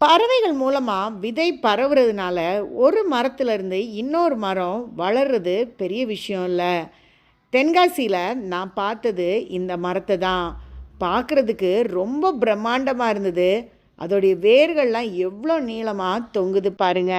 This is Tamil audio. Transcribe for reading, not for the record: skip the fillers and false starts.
பறவைகள் மூலமா விதை பரவுறதுனால ஒரு மரத்துல இருந்து இன்னொரு மரம் வளர்றது பெரிய விஷயம் இல்ல. தென்காசியில நான் பார்த்தது இந்த மரத்த தான். பார்க்கறதுக்கு ரொம்ப பிரம்மாண்டமா இருந்தது. அதோடைய வேர்கள்லாம் எவ்ளோ நீளமா தொங்குது பாருங்க.